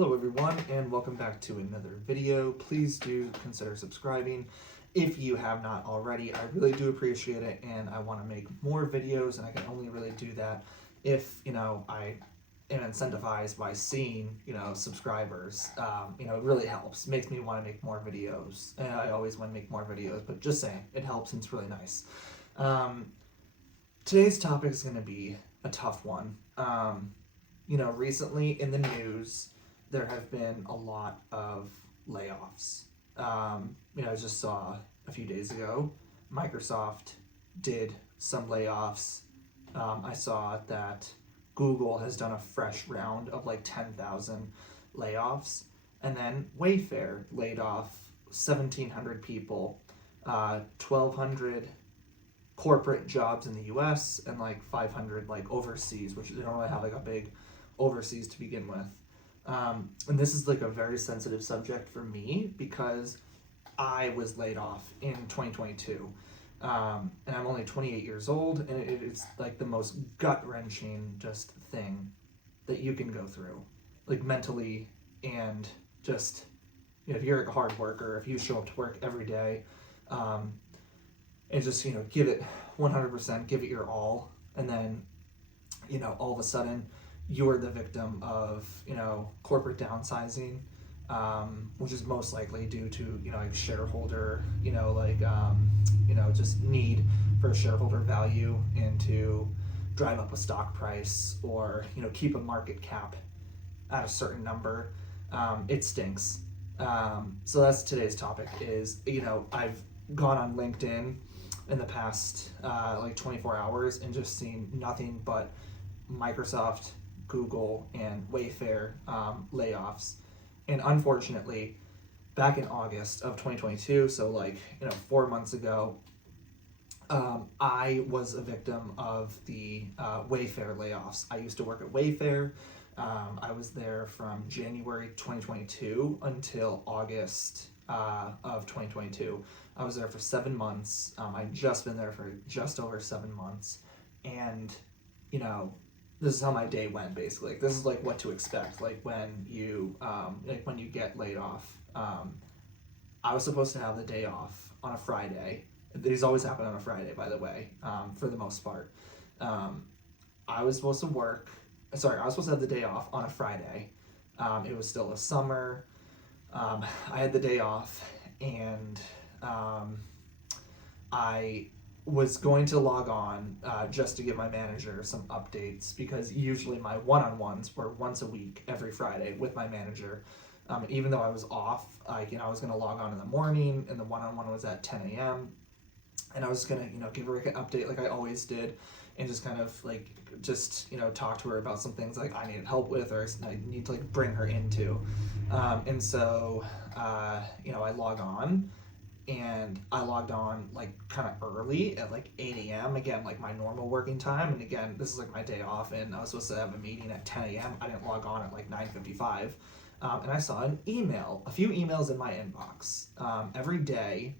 Hello everyone and welcome back to another video. Please do consider subscribing if you have not already. I really do appreciate it and I want to make more videos, and I can only really do that if, I am incentivized by seeing, subscribers. It really helps. Makes me want to make more videos. And I always want to make more videos, but just saying, it helps and it's really nice. Today's topic is going to be a tough one. Recently in the news, there have been a lot of layoffs. I just saw a few days ago, Microsoft did some layoffs. I saw that Google has done a fresh round of like 10,000 layoffs. And then Wayfair laid off 1,700 people, 1,200 corporate jobs in the US and like 500 like overseas, which they don't really have like a big overseas to begin with. And this is like a very sensitive subject for me because I was laid off in 2022. And I'm only 28 years old, and it's like the most gut-wrenching just thing that you can go through, like mentally, and just, if you're a hard worker, if you show up to work every day, and just, give it 100%, give it your all, and then, all of a sudden, you're the victim of, corporate downsizing, which is most likely due to, like shareholder, just need for shareholder value and to drive up a stock price or, keep a market cap at a certain number. It stinks. So that's today's topic is, I've gone on LinkedIn in the past, 24 hours and just seen nothing but Microsoft, Google, and Wayfair layoffs. And unfortunately, back in August of 2022, so 4 months ago, I was a victim of the Wayfair layoffs. I used to work at Wayfair. I was there from January 2022 until August of 2022. I was there for 7 months. I'd just been there for just over 7 months. And, this is how my day went, basically. This is like what to expect, when you when you get laid off. I was supposed to have the day off on a Friday. These always happen on a Friday, by the way, for the most part. I was supposed to have the day off on a Friday. It was still a summer. I had the day off, and I was going to log on just to give my manager some updates, because usually my one-on-ones were once a week, every Friday with my manager. Even though I was off, I was going to log on in the morning, and the one-on-one was at 10 a.m. And I was going to, give her an update like I always did, and just kind of talk to her about some things like I needed help with, or I need to bring her into. And so, I log on. And I logged on kind of early at 8 a.m. Again, my normal working time. And again, this is my day off, and I was supposed to have a meeting at 10 a.m. I didn't log on at 9:55. And I saw a few emails in my inbox. Every day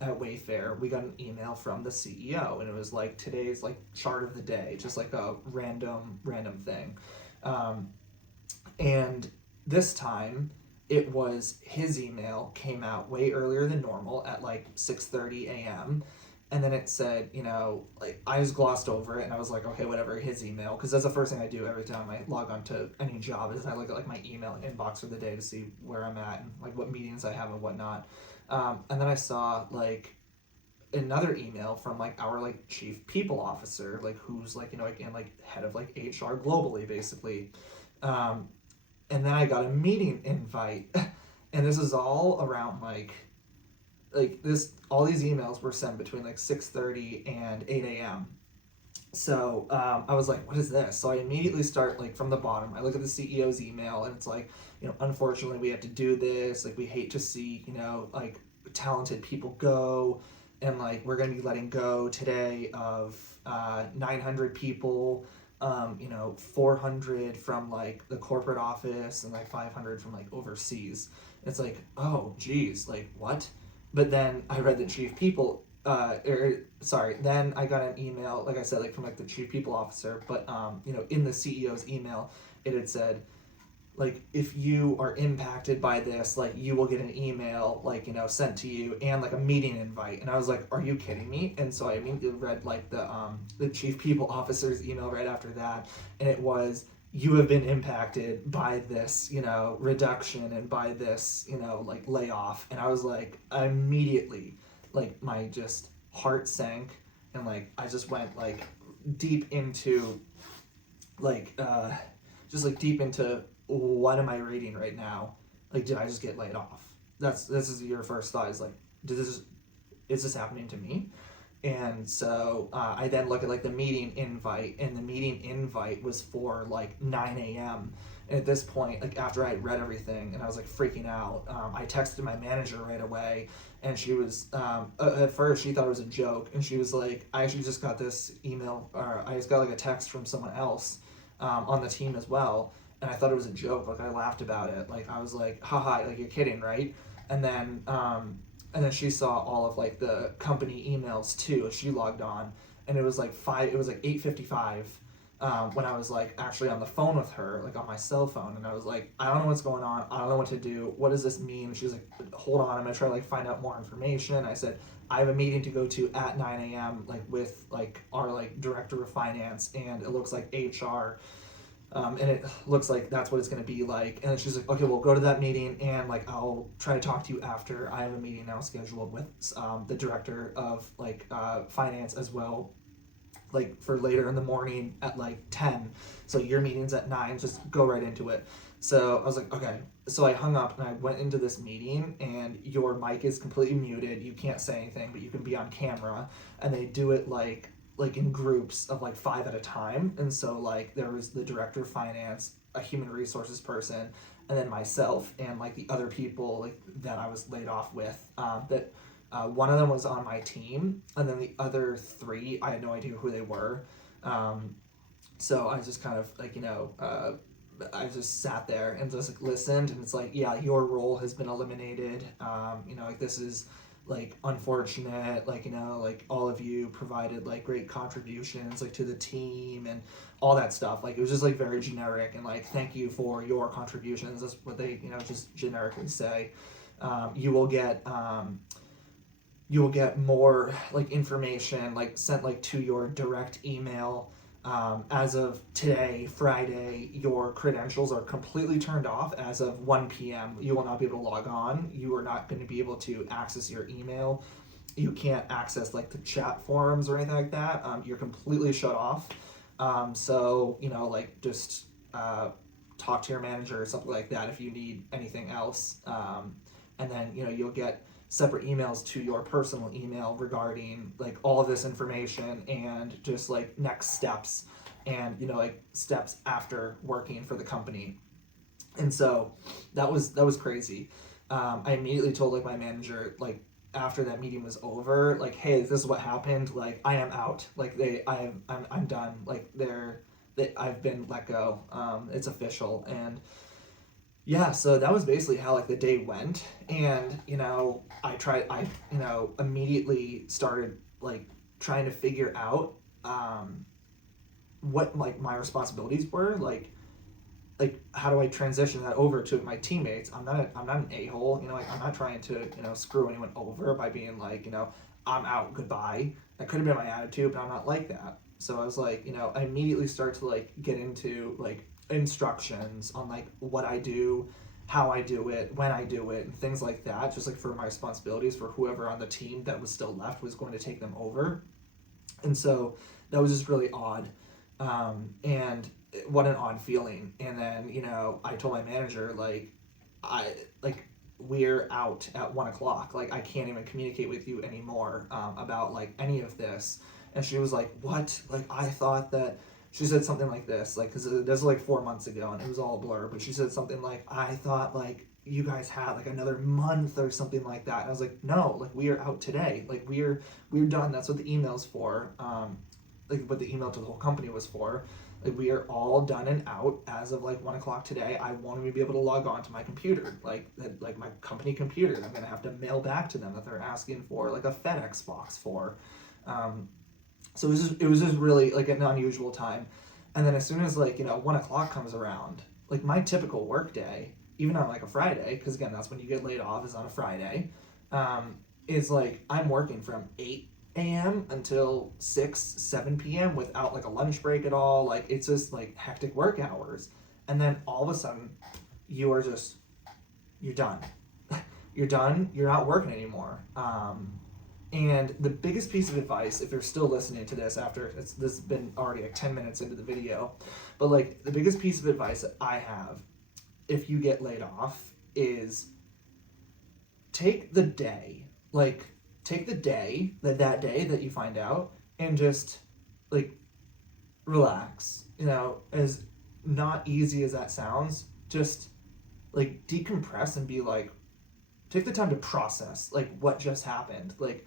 at Wayfair, we got an email from the CEO, and it was today's chart of the day, just a random thing. And this time, it was his email came out way earlier than normal at 6:30 a.m. And then it said, I just glossed over it, and I was like, okay, whatever, his email. Because that's the first thing I do every time I log on to any job is I look at my email inbox for the day to see where I'm at and what meetings I have and whatnot. And then I saw another email from our chief people officer, who's head of HR globally, basically. And then I got a meeting invite, and this is all around all these emails were sent between 6:30 and 8 a.m. So I was like, what is this? So I immediately start from the bottom. I look at the CEO's email, and it's unfortunately we have to do this. We hate to see, talented people go, and we're going to be letting go today of 900 people. 400 from the corporate office and 500 from overseas. It's oh geez, what? But then I read the chief people then I got an email, like I said, from the chief people officer, but in the CEO's email it had said like if you are impacted by this, like you will get an email, like, sent to you, and like a meeting invite. And I was like, are you kidding me? And so I immediately read like the chief people officer's email right after that, and it was, you have been impacted by this, reduction, and by this, like layoff. And I was like, immediately, like my just heart sank, and like I just went like deep into like just like deep into, what am I reading right now? Like, did I just get laid off? This is your first thought, is like, is this happening to me? And so I then look at like the meeting invite, and the meeting invite was for like 9 a.m. And at this point, like after I had read everything and I was like freaking out, I texted my manager right away, and she was, at first she thought it was a joke, and she was like, I actually just got this email, or I just got like a text from someone else on the team as well, and I thought it was a joke. Like I laughed about it. Like I was like, haha, like you're kidding, right? And then she saw all of like the company emails too. She logged on, and it was like 8:55 when I was like actually on the phone with her, like on my cell phone, and I was like, I don't know what's going on. I don't know what to do. What does this mean? She was like, hold on, I'm gonna try to like find out more information. I said, I have a meeting to go to at 9 a.m. like with like our like director of finance, and it looks like HR. And it looks like that's what it's going to be like. And she's like, okay, we'll go to that meeting, and like I'll try to talk to you after. I have a meeting now scheduled with the director of like finance as well, like for later in the morning at like 10. So your meeting's at 9, just go right into it. So I was like, okay. So I hung up and I went into this meeting, and your mic is completely muted. You can't say anything, but you can be on camera. And they do it like in groups of like 5 at a time. And so like there was the director of finance, a human resources person, and then myself, and like the other people like that I was laid off with, that one of them was on my team, and then the other 3 I had no idea who they were. So I just kind of like, I just sat there and just like listened, and it's like, yeah, your role has been eliminated. Like this is like unfortunate, like, like all of you provided like great contributions like to the team and all that stuff. Like it was just like very generic, and like, thank you for your contributions. That's what they, just generically say. You will get more like information like sent like to your direct email. As of today, Friday, your credentials are completely turned off as of 1 p.m. You will not be able to log on. You are not going to be able to access your email. You can't access like the chat forums or anything like that. You're completely shut off. So, like just talk to your manager or something like that if you need anything else. And then, you'll get separate emails to your personal email regarding like all of this information, and just like next steps, and like steps after working for the company. And so that was crazy. I immediately told like my manager, like after that meeting was over, like, hey, this is what happened, like I am out, like I'm done, like I've been let go. It's official. And yeah, so that was basically how like the day went. And I immediately started like trying to figure out what like my responsibilities were, like how do I transition that over to my teammates. I'm not an a-hole, like I'm not trying to screw anyone over by being like, I'm out, goodbye. That could have been my attitude, but I'm not like that. So I was like, I immediately start to like get into like instructions on like what I do, how I do it, when I do it, and things like that, just like for my responsibilities for whoever on the team that was still left was going to take them over. And so that was just really odd. And what an odd feeling. And then, I told my manager, like, we're out at 1 o'clock. Like, I can't even communicate with you anymore about like any of this. And she was like, what? Like, I thought that, she said something like this, like, because this was like 4 months ago and it was all a blur, but she said something like, I thought like you guys had like another month or something like that. And I was like, no, like we are out today. Like we're done. That's what the email's for. Like what the email to the whole company was for. Like we are all done and out as of like 1 o'clock today. I won't even be able to log on to my computer, like my company computer. I'm gonna have to mail back to them that they're asking for like a FedEx box for. So it was just really like an unusual time. And then as soon as like 1 o'clock comes around, like my typical work day, even on like a Friday, because again, that's when you get laid off, is on a Friday, is like I'm working from 8 a.m. until 6, 7 p.m. without like a lunch break at all. Like it's just like hectic work hours. And then all of a sudden, you are just, you're done. You're done. You're not working anymore. And the biggest piece of advice, if you're still listening to this after this has been already like 10 minutes into the video, but like the biggest piece of advice that I have if you get laid off is take the day, that day that you find out, and just like relax. You know, as not easy as that sounds, just like decompress and be like, take the time to process like what just happened. Like,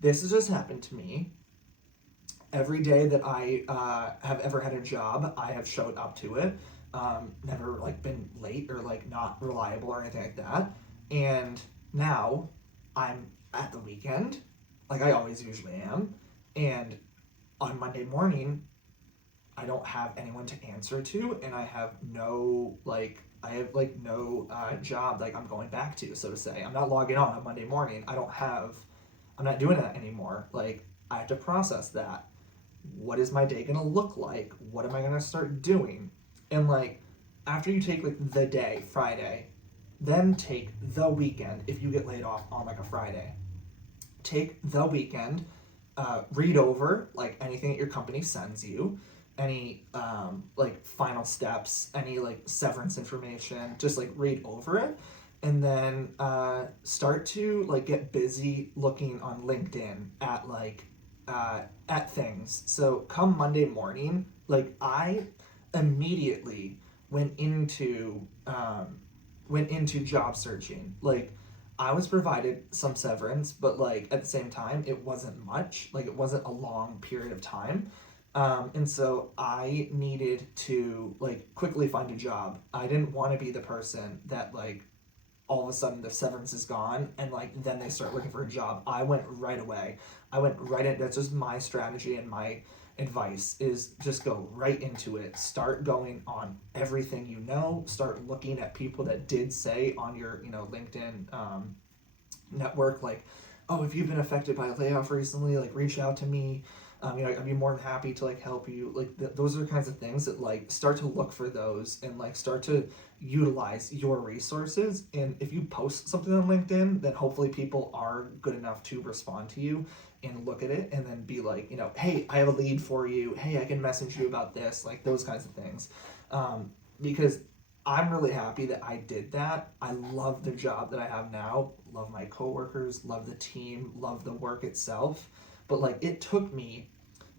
this has just happened to me. Every day that I have ever had a job, I have showed up to it. Never like been late or like not reliable or anything like that. And now I'm at the weekend, like I always usually am. And on Monday morning, I don't have anyone to answer to, and I have no job like I'm going back to, so to say. I'm not logging on Monday morning. I'm not doing that anymore. Like, I have to process that. What is my day gonna look like? What am I gonna start doing? And like, after you take like the day, Friday, then take the weekend if you get laid off on like a Friday. Take the weekend, read over like anything that your company sends you, any like final steps, any like severance information, just like read over it, and then start to like get busy looking on LinkedIn at like at things. So come Monday morning, like I immediately went into job searching. Like, I was provided some severance, but like at the same time, it wasn't much. Like, it wasn't a long period of time. And so I needed to like quickly find a job. I didn't want to be the person that like all of a sudden the severance is gone and like then they start looking for a job. I went right away. I went right in. That's just my strategy and my advice is just go right into it. Start going on everything you know. Start looking at people that did say on your LinkedIn network, like, oh, if you've been affected by a layoff recently, like reach out to me. I'd be more than happy to like help you. Like those are the kinds of things that like start to look for those and like start to utilize your resources. And if you post something on LinkedIn, then hopefully people are good enough to respond to you and look at it and then be like, hey, I have a lead for you. Hey, I can message you about this, like those kinds of things. Because I'm really happy that I did that. I love the job that I have now. Love my coworkers, love the team, love the work itself. But like it took me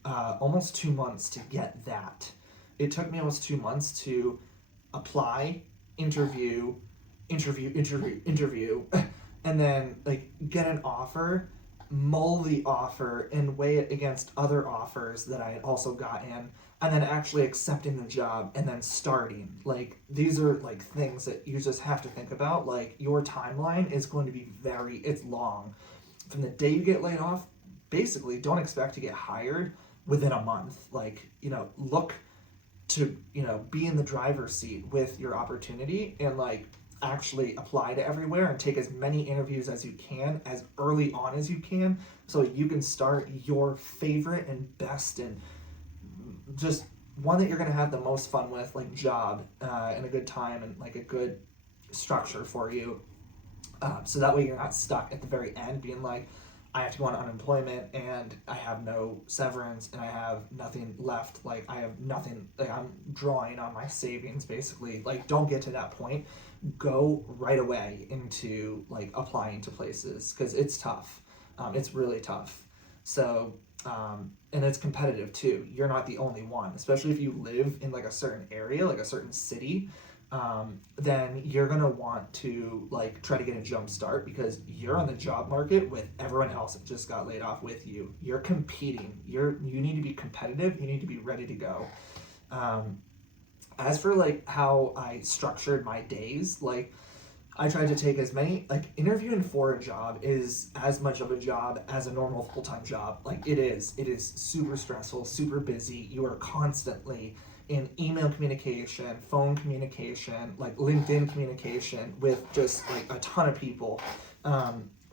almost 2 months to get that. It took me almost 2 months to apply, interview, and then like get an offer, mull the offer, and weigh it against other offers that I had also gotten, and then actually accepting the job and then starting. Like these are like things that you just have to think about. Like your timeline is going to be it's long. From the day you get laid off, basically don't expect to get hired within a month. Like, look to, be in the driver's seat with your opportunity and like actually apply to everywhere and take as many interviews as you can as early on as you can so you can start your favorite and best and just one that you're going to have the most fun with, like job and a good time and like a good structure for you. So that way you're not stuck at the very end being like, I have to go on unemployment and I have no severance and I have nothing left. Like I have nothing, like I'm drawing on my savings basically. Like don't get to that point. Go right away into like applying to places because it's tough. It's really tough. So, and it's competitive too. You're not the only one, especially if you live in like a certain area, like a certain city. Then you're gonna want to like try to get a jump start because you're on the job market with everyone else that just got laid off with you. You're competing. You need to be competitive. You need to be ready to go. As for like how I structured my days, like I tried to take as many, like interviewing for a job is as much of a job as a normal full-time job. Like it is super stressful, super busy. You are constantly in email communication, phone communication, like LinkedIn communication with just like a ton of people.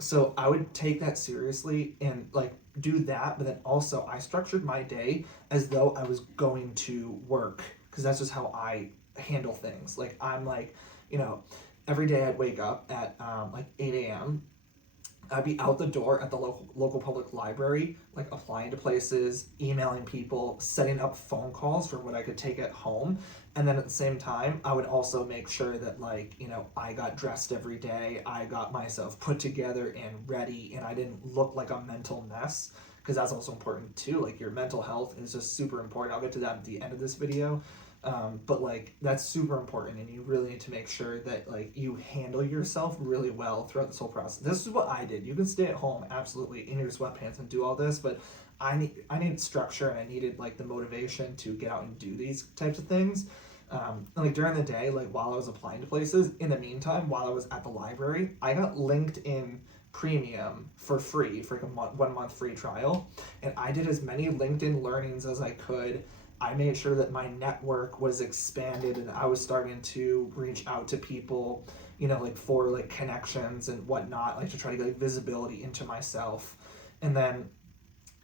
So I would take that seriously and like do that, but then also I structured my day as though I was going to work, because that's just how I handle things. Like I'm like, you know, every day I'd wake up at like 8 a.m. I'd be out the door at the local public library, like applying to places, emailing people, setting up phone calls for what I could take at home. And then at the same time, I would also make sure that, like, you know, I got dressed every day, I got myself put together and ready, and I didn't look like a mental mess. Because that's also important too. Like, your mental health is just super important. I'll get to that at the end of this video. But like, that's super important, and you really need to make sure that like you handle yourself really well throughout this whole process. This is what I did. You can stay at home absolutely in your sweatpants and do all this, but I needed structure, and I needed like the motivation to get out and do these types of things. Like during the day, like while I was applying to places, in the meantime, while I was at the library, I got LinkedIn Premium for free for like a 1 month free trial, and I did as many LinkedIn learnings as I could. I made sure that my network was expanded, and I was starting to reach out to people, you know, like for like connections and whatnot, like to try to get like visibility into myself. And then,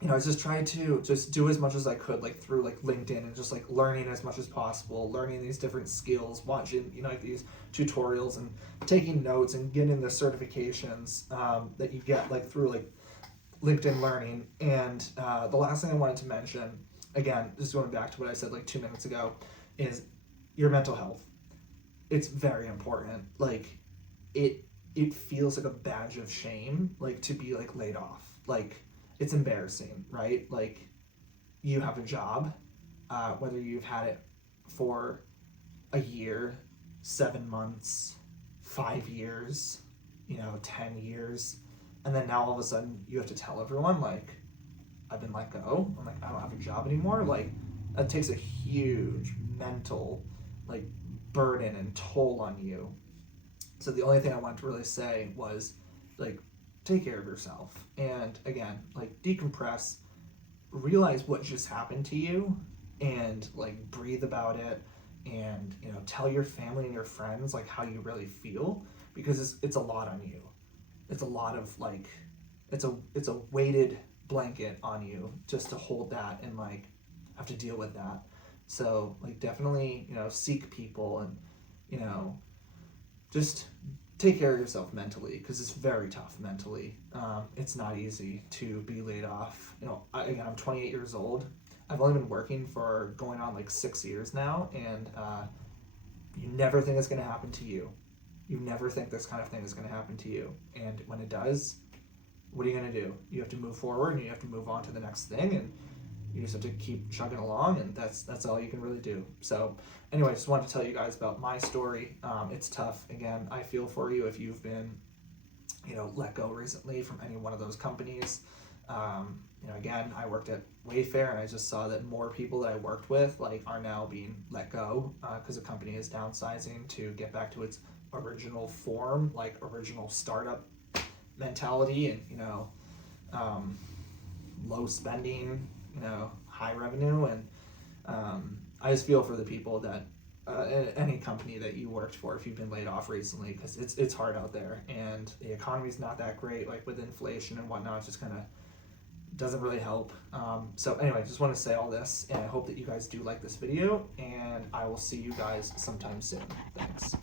you know, I was just trying to just do as much as I could, like through like LinkedIn, and just like learning as much as possible, learning these different skills, watching, you know, like these tutorials and taking notes and getting the certifications that you get like through like LinkedIn Learning. And the last thing I wanted to mention, again, just going back to what I said like 2 minutes ago, is your mental health. It's very important. Like, it feels like a badge of shame, like to be like laid off. Like, it's embarrassing, right? Like, you have a job, whether you've had it for a year, 7 months, 5 years, you know, 10 years, and then now all of a sudden you have to tell everyone like, I've been let go. I'm like, I don't have a job anymore. Like, that takes a huge mental like burden and toll on you. So the only thing I wanted to really say was like, take care of yourself, and again, like, decompress, realize what just happened to you, and like breathe about it, and, you know, tell your family and your friends like how you really feel, because it's a lot on you. It's a lot of like, it's a weighted blanket on you just to hold that and like have to deal with that. So like, definitely, you know, seek people, and, you know, just take care of yourself mentally, because it's very tough mentally. It's not easy to be laid off. You know, again, I'm 28 years old. I've only been working for going on like 6 years now, and you never think it's going to happen to you. You never think this kind of thing is going to happen to you, and when it does, what are you going to do? You have to move forward, and you have to move on to the next thing, and you just have to keep chugging along, and that's all you can really do. So anyway, I just wanted to tell you guys about my story. It's tough. Again, I feel for you if you've been, you know, let go recently from any one of those companies. You know, again, I worked at Wayfair, and I just saw that more people that I worked with like are now being let go because the company is downsizing to get back to its original form, like original startup mentality, and, you know, low spending, you know, high revenue. And I just feel for the people that any company that you worked for, if you've been laid off recently, because it's hard out there, and the economy's not that great, like with inflation and whatnot. It's just kind of doesn't really help. So anyway, just want to say all this, and I hope that you guys do like this video, and I will see you guys sometime soon. Thanks.